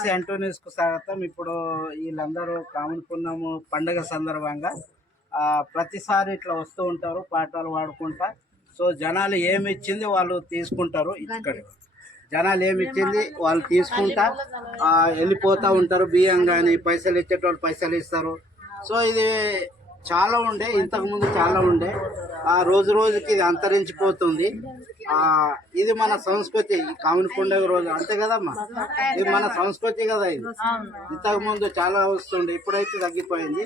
నమస్తే అంటూ న్యూస్ కు స్వాగతం. ఇప్పుడు వీళ్ళందరూ కామన్ పున్నము పండగ సందర్భంగా ప్రతిసారి ఇట్లా వస్తూ ఉంటారు పాటలు పాడుకుంటా. సో జనాలు ఏమి ఇచ్చింది వాళ్ళు తీసుకుంటారు. ఇక్కడ జనాలు ఏమి ఇచ్చింది వాళ్ళు తీసుకుంటా వెళ్ళిపోతూ ఉంటారు. బియ్యం కానీ పైసలు ఇచ్చేటోళ్ళు పైసలు ఇస్తారు. సో ఇది చాలా ఉండే, ఇంతకుముందు చాలా ఉండే. రోజు రోజుకి ఇది అంతరించిపోతుంది. ఇది మన సంస్కృతి. కామన్ పండుగ రోజు అంతే కదమ్మా, ఇది మన సంస్కృతి కదా. ఇది ఇంతకు ముందు చాలా వస్తుండే, ఇప్పుడైతే తగ్గిపోయింది.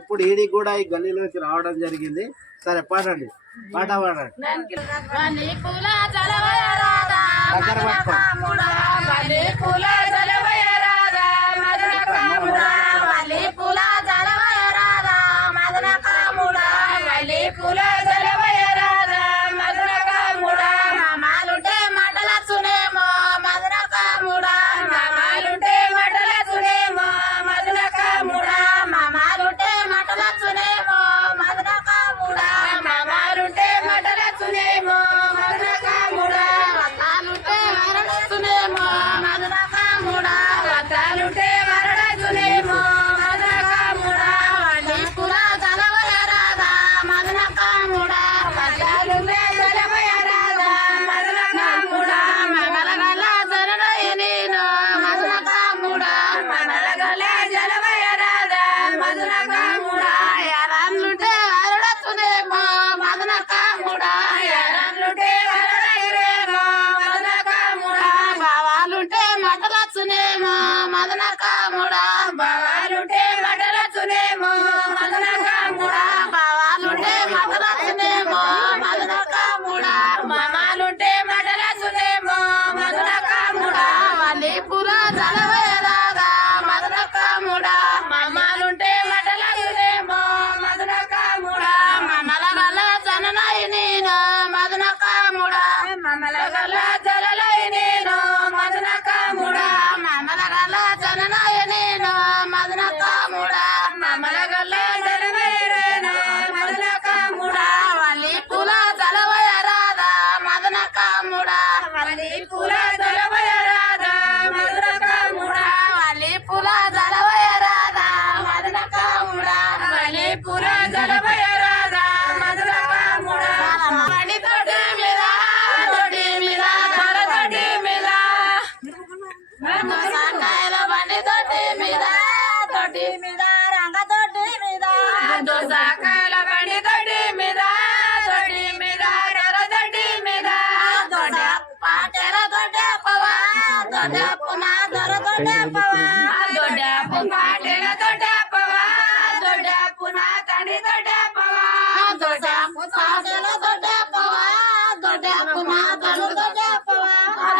ఇప్పుడు ఈడికి కూడా ఈ గల్లీలోకి రావడం జరిగింది. సరే పాడండి, పాట పాడండి. దగ్గర పట్టుకోండి.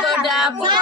Dodapuna